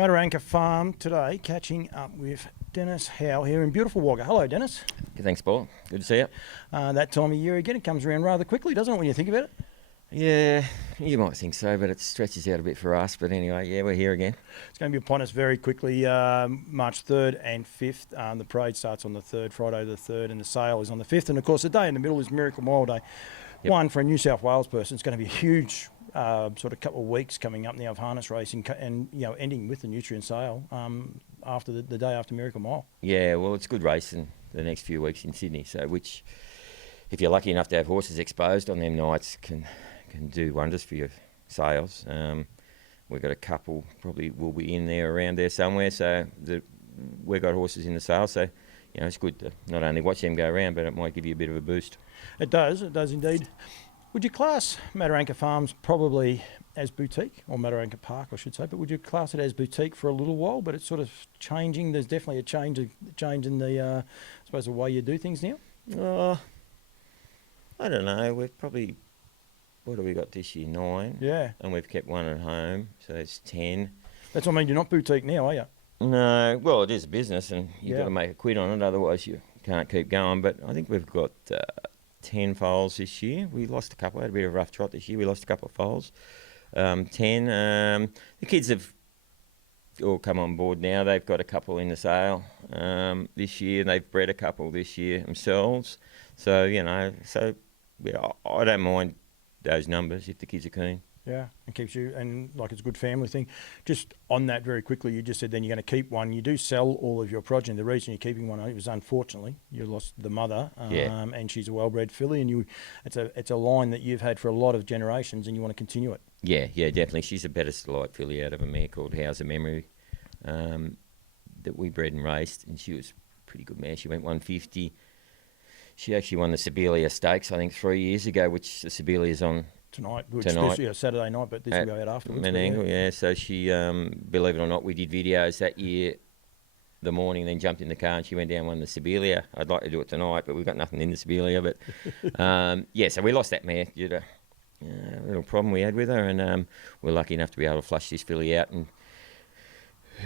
Mataranka Farm today, catching up with Denis Howe here in beautiful Wagga. Hello, Denis. Thanks, Paul. Good to see you. That time of year again, it comes around rather quickly, doesn't it, when you think about it? Yeah, you might think so, but it stretches out a bit for us. But anyway, yeah, we're here again. It's going to be upon us very quickly, March 3rd and 5th. The parade starts on the 3rd, Friday the 3rd, and the sale is on the 5th. And, of course, the day in the middle is Miracle Mile Day. Yep. One, for a New South Wales person, it's going to be a huge sort of couple of weeks coming up now of harness racing and ending with the Nutrien sale after the day after Miracle Mile. Yeah, well, it's good racing the next few weeks in Sydney, so which, if you're lucky enough to have horses exposed on them nights, can do wonders for your sales. We've got a couple, probably will be in there around there somewhere, so we've got horses in the sale, so it's good to not only watch them go around, but it might give you a bit of a boost. It does indeed. Would you class Mataranka Farms probably as boutique, or Mataranka Park, I should say, but would you class it as boutique for a little while, but it's sort of changing? There's definitely a change in the, I suppose, the way you do things now? I don't know. We've probably, what have we got this year? 9. Yeah. And we've kept one at home, so it's 10. That's what I mean. You're not boutique now, are you? No. Well, it is a business, and you've got to make a quid on it, otherwise you can't keep going. But I think we've got 10 foals this year. We lost a couple. Had a bit of a rough trot this year. We lost a couple of foals. 10. The kids have all come on board now. They've got a couple in the sale this year. They've bred a couple this year themselves. So, I don't mind those numbers if the kids are keen. Yeah, it keeps you, and like it's a good family thing. Just on that very quickly, you just said then you're going to keep one. You do sell all of your progeny. The reason you're keeping one, it was unfortunately you lost the mother, and she's a well-bred filly, and it's a line that you've had for a lot of generations, and you want to continue it. Yeah, definitely. She's the better light filly out of a mare called House of Memory that we bred and raced, and she was a pretty good mare. She went 150. She actually won the Sibelia Stakes, I think, 3 years ago, which the Sibelia's on tonight. Saturday night, but this will go out afterwards. Menangle, yeah. So she, believe it or not, we did videos that year, the morning, then jumped in the car and she went down and won the Sibelia. I'd like to do it tonight, but we've got nothing in the Sibelia. But so we lost that mare due to a little problem we had with her, and we're lucky enough to be able to flush this filly out, and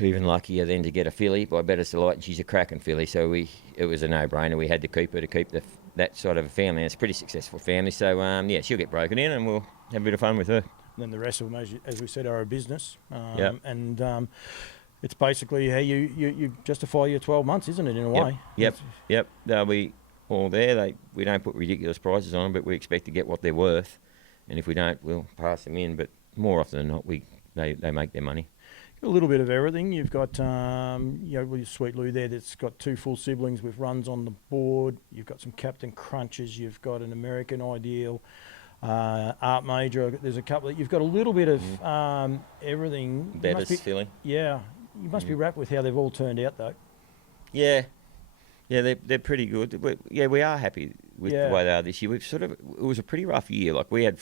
even luckier then to get a filly by Better Delight, and she's a cracking filly, so it was a no-brainer. We had to keep her to keep that sort of a family, and it's a pretty successful family, so she'll get broken in and we'll have a bit of fun with her. And then the rest of them, as we said, are a business, and it's basically how you justify your 12 months, isn't it, in a way? Yep. They'll be all there. We don't put ridiculous prices on them, but we expect to get what they're worth, and if we don't, we'll pass them in, but more often than not, they make their money. A little bit of everything. You've got, with Sweet Lou there that's got 2 full siblings with runs on the board. You've got some Captain Crunches. You've got an American Ideal, Art Major. There's a couple. You've got a little bit of everything. Bevis filling. Yeah. You must be wrapped with how they've all turned out, though. Yeah, they're pretty good. We are happy with the way they are this year. It was a pretty rough year. Like, we had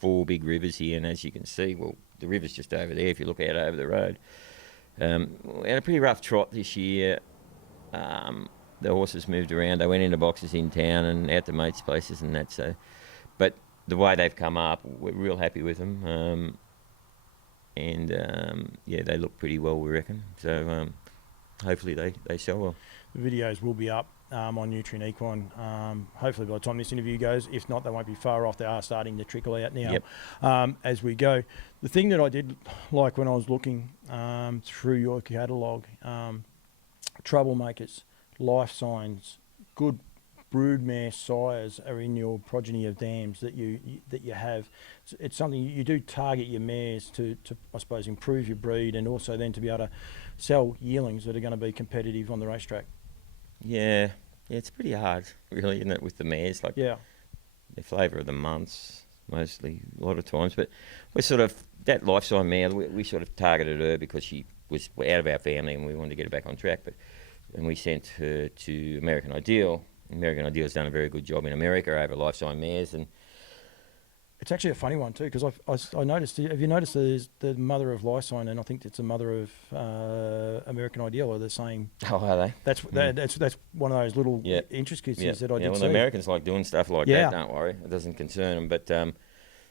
4 big rivers here, and as you can see, the river's just over there if you look out over the road. We had a pretty rough trot this year. The horses moved around. They went into boxes in town and out to mates' places and that. So, but the way they've come up, we're real happy with them. They look pretty well, we reckon. So hopefully they sell well. The videos will be up on Nutrien Equine, hopefully by the time this interview goes. If not, they won't be far off. They are starting to trickle out now as we go. The thing that I did like when I was looking through your catalogue, Troublemakers, Life Signs, good broodmare sires are in your progeny of dams that you have. It's something you do target your mares to I suppose improve your breed, and also then to be able to sell yearlings that are going to be competitive on the racetrack. Yeah, it's pretty hard, really, isn't it, with the mares? Like, the flavour of the months, mostly, a lot of times. But we're sort of, that Lifestyle mare, we sort of targeted her because she was out of our family and we wanted to get her back on track. And we sent her to American Ideal. American Ideal's done a very good job in America over Lifestyle mares, and it's actually a funny one too, because I noticed. Have you noticed there's the mother of Lysign, and I think it's the mother of American Ideal are the same? Oh, are they? That's one of those little intricacies that I did see. Well, the Americans like doing stuff like that. Don't worry, it doesn't concern them. But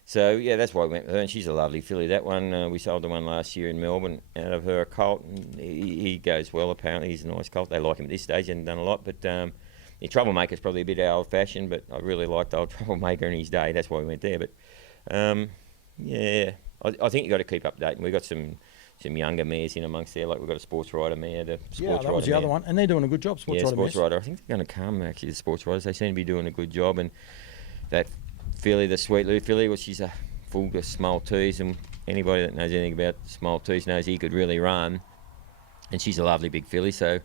So, yeah, that's why we went with her, and she's a lovely filly. That one, we sold the one last year in Melbourne out of her colt, and he goes well, apparently. He's a nice colt. They like him at this stage, and done a lot, but the Troublemaker's probably a bit old-fashioned, but I really liked the old Troublemaker in his day. That's why we went there, but, yeah, I think you've got to keep updating. We've got some younger mares in amongst there, like we've got a Sports Rider mare, the Sports Rider that was the other one, and they're doing a good job, Sports Rider Sports mares. Rider. I think they're going to come, actually, the Sports Riders. They seem to be doing a good job, and that filly, the Sweet Lou filly, well, she's a full small twos, and anybody that knows anything about small twos knows he could really run, and she's a lovely big filly. So,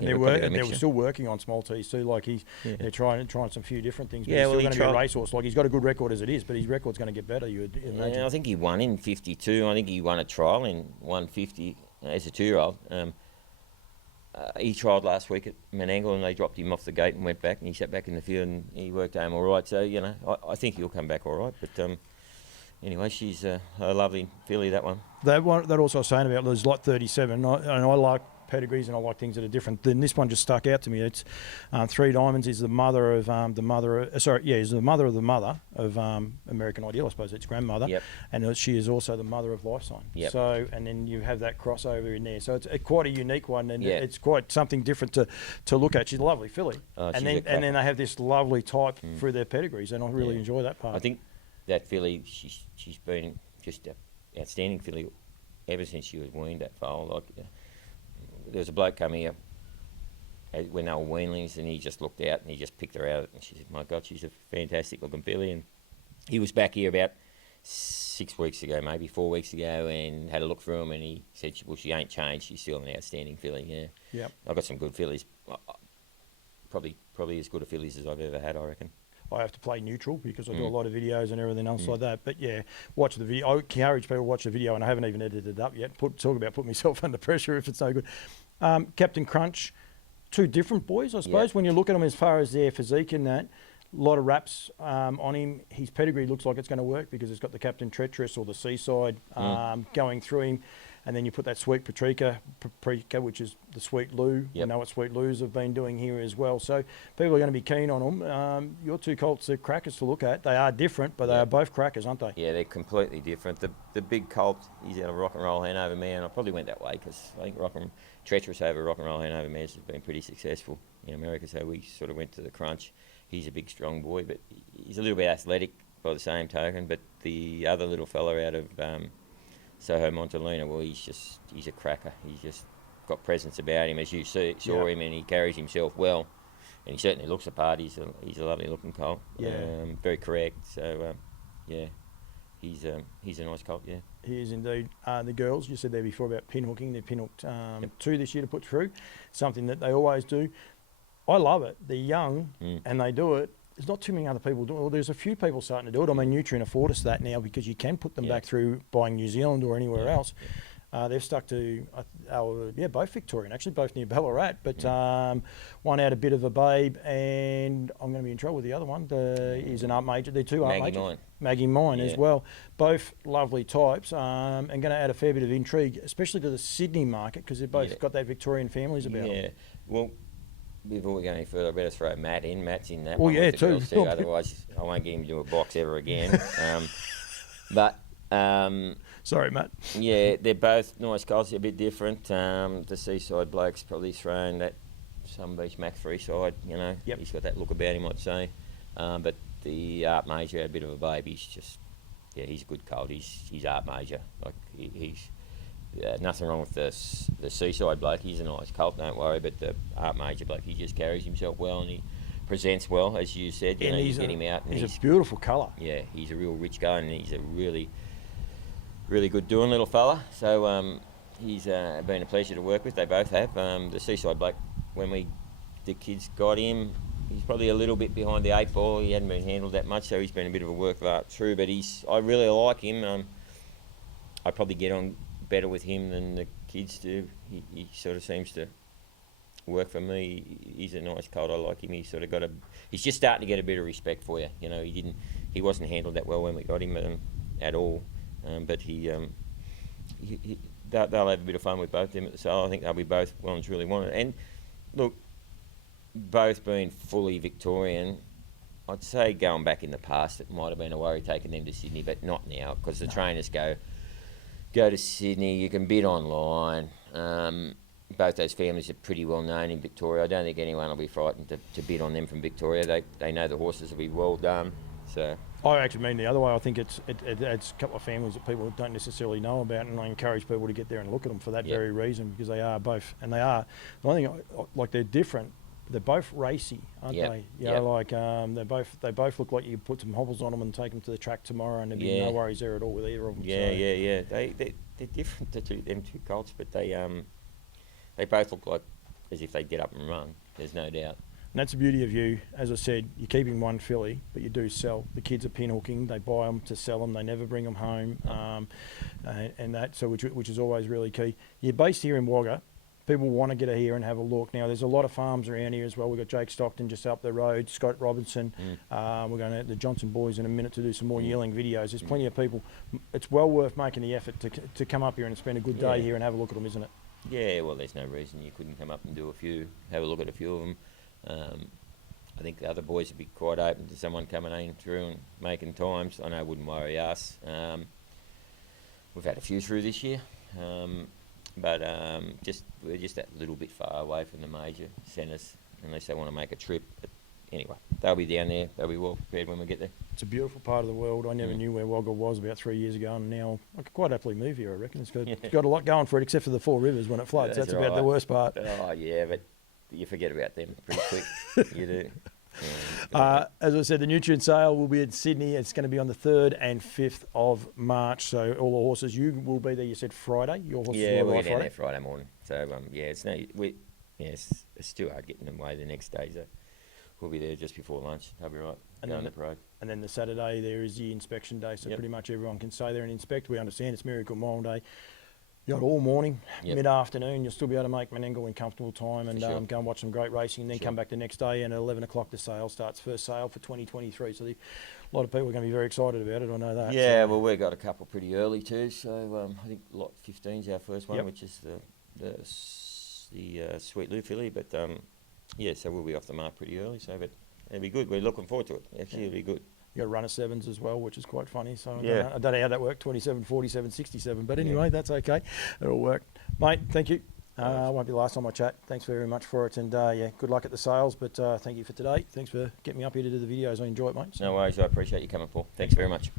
They were still working on small T's too. Like they're trying some few different things. But he's still going to be a racehorse. Like he's got a good record as it is, but his record's going to get better. You would imagine. Yeah, I think he won in 52. I think he won a trial in 150 as a 2-year-old. He trialled last week at Menangle, and they dropped him off the gate and went back, and he sat back in the field and he worked home all right. So I think he'll come back all right. But anyway, she's a lovely filly, that one. That also I was saying about there's lot 37, and I like pedigrees and I like things that are different. Then this one just stuck out to me. It's Three Diamonds is the mother of is the mother of the mother of American Ideal, I suppose its grandmother. Yep. And she is also the mother of Life Sign. Yep. So and then you have that crossover in there. So it's quite a unique one, and yeah. it's quite something different to look at. She's a lovely filly, and then they have this lovely type through their pedigrees, and I really enjoy that part. I think that filly, she's been just an outstanding filly ever since she was weaned that foal. Like. There was a bloke come here when they were weanlings, and he just looked out and he just picked her out, and she said, "My God, she's a fantastic looking filly." And he was back here about 6 weeks ago, maybe 4 weeks ago, and had a look through him, and he said, "Well, she ain't changed. She's still an outstanding filly." Yeah. Yep. I've got some good fillies, probably as good a fillies as I've ever had, I reckon. I have to play neutral because I do a lot of videos and everything else like that. But yeah, watch the video. I encourage people to watch the video, and I haven't even edited it up yet. Talk about putting myself under pressure if it's no good. Captain Crunch, two different boys, I suppose. When you look at them as far as their physique and that, a lot of wraps on him. His pedigree looks like it's going to work because it's got the Captain Treacherous or the Seaside going through him. And then you put that Sweet Paprika, which is the Sweet Lou. Yep. I know what Sweet Lou's have been doing here as well. So people are going to be keen on them. Your two colts are crackers to look at. They are different, but they are both crackers, aren't they? Yeah, they're completely different. The big colt, he's out of Rock and Roll Hanover Mare, and I probably went that way because I think Treacherous over Rock and Roll Hanover Mares has been pretty successful in America, so we sort of went to the Crunch. He's a big, strong boy, but he's a little bit athletic by the same token, but the other little fella out of Soho Montalina, well, he's a cracker. He's just got presence about him, as you saw him, and he carries himself well, and he certainly looks the part. He's a lovely looking colt. Very correct. So he's a nice colt. Yeah, he is indeed. The girls, you said there before about pinhooking. They're pinhooked 2 this year to put through, something that they always do. I love it. They're young and they do it. There's not too many other people doing it. Well, there's a few people starting to do it. I mean, Nutrien afford us that now because you can put them back through buying New Zealand or anywhere else. They've stuck to, both Victorian, actually, both near Ballarat. But one had a bit of a babe, and I'm going to be in trouble with the other one. He's an art major. They're two art majors. Maggie Mine as well. Both lovely types, and going to add a fair bit of intrigue, especially to the Sydney market because they've both got that Victorian families about them. Yeah, well, before we go any further, I better throw Matt in. Matt's in that one. Yeah, too. Otherwise, I won't get him to a box ever again. Sorry, Matt. Yeah, they're both nice colts. They're a bit different. The Seaside bloke's probably thrown that Sun Beach Mac 3 side, He's got that look about him, I'd say. But the Art Major had a bit of a baby. He's a good colt. He's Art Major. Like he's nothing wrong with the Seaside bloke. He's a nice colt, don't worry. But the Art Major bloke, he just carries himself well and he presents well, as you said. You get him out. And he's a beautiful colour. Yeah, he's a real rich guy, and he's a really, really good doing little fella. So he's been a pleasure to work with. They both have. The Seaside bloke, when the kids got him, he's probably a little bit behind the 8 ball. He hadn't been handled that much, so he's been a bit of a work of art through. But I really like him. I probably get on better with him than the kids do. He sort of seems to work for me. He's a nice colt. I like him. He's just starting to get a bit of respect for you. He wasn't handled that well when we got him at all. But they'll have a bit of fun with both of them at the sale. I think they'll be both well and truly wanted. And look, both being fully Victorian, I'd say going back in the past, it might have been a worry taking them to Sydney, but not now, because the trainers go to Sydney. You can bid online. Both those families are pretty well known in Victoria. I don't think anyone will be frightened to bid on them from Victoria. They know the horses will be well done. So I actually mean the other way. I think it adds a couple of families that people don't necessarily know about, and I encourage people to get there and look at them for that very reason, because they are both, and they are. The only thing, like, they're different. They're both racy, aren't they? You know, like they both look like you could put some hobbles on them and take them to the track tomorrow, and there'd be no worries there at all with either of them. They're different, them two colts, but they both look like as if they get up and run. There's no doubt. And that's the beauty of you. As I said, you're keeping one filly, but you do sell. The kids are pinhooking. They buy them to sell them. They never bring them home, and that, so which is always really key. You're based here in Wagga. People want to get here and have a look. Now, there's a lot of farms around here as well. We've got Jake Stockton just up the road, Scott Robinson. We're going to the Johnson boys in a minute to do some more yearling videos. There's plenty of people. It's well worth making the effort to come up here and spend a good day here and have a look at them, isn't it? Yeah, well, there's no reason you couldn't come up and have a look at a few of them. I think the other boys would be quite open to someone coming in through and making times. I know it wouldn't worry us. We've had a few through this year. But we're just that little bit far away from the major centres, unless they want to make a trip. But anyway, they'll be down there. They'll be well prepared when we get there. It's a beautiful part of the world. I never knew where Wagga was about 3 years ago, and now I could quite happily move here, I reckon. It's got a lot going for it, except for the Four Rivers when it floods. That's about the worst part. Oh, yeah, but you forget about them pretty quick. You do. As I said, the nutrient sale will be in Sydney. It's going to be on the 3rd and 5th of March. So all the horses, you will be there. You said Friday. Your horses will we're be down there Friday morning. So it's too hard getting them away the next day. So we'll be there just before lunch. They'll be right. And then the parade. And then the Saturday there is the inspection day. So pretty much everyone can stay there and inspect. We understand it's Miracle Mile Day. You got all morning, mid-afternoon, you'll still be able to make Menangle in comfortable time and go and watch some great racing, and then come back the next day, and at 11 o'clock the sale starts, first sale for 2023. So a lot of people are going to be very excited about it, I know that. Yeah, well, we've got a couple pretty early too, so I think lot 15 is our first one, which is the Sweet Lou filly, but so we'll be off the mark pretty early, so but it'll be good. We're looking forward to it. Actually, it'll be good. You got runner sevens as well, which is quite funny. So I don't know how that worked, 27, 47, 67. But anyway, that's okay. It'll work. Mate, thank you. Won't be the last time I chat. Thanks very much for it. And good luck at the sales. But thank you for today. Thanks for getting me up here to do the videos. I enjoy it, mate. No worries. I appreciate you coming, Paul. Thanks very much.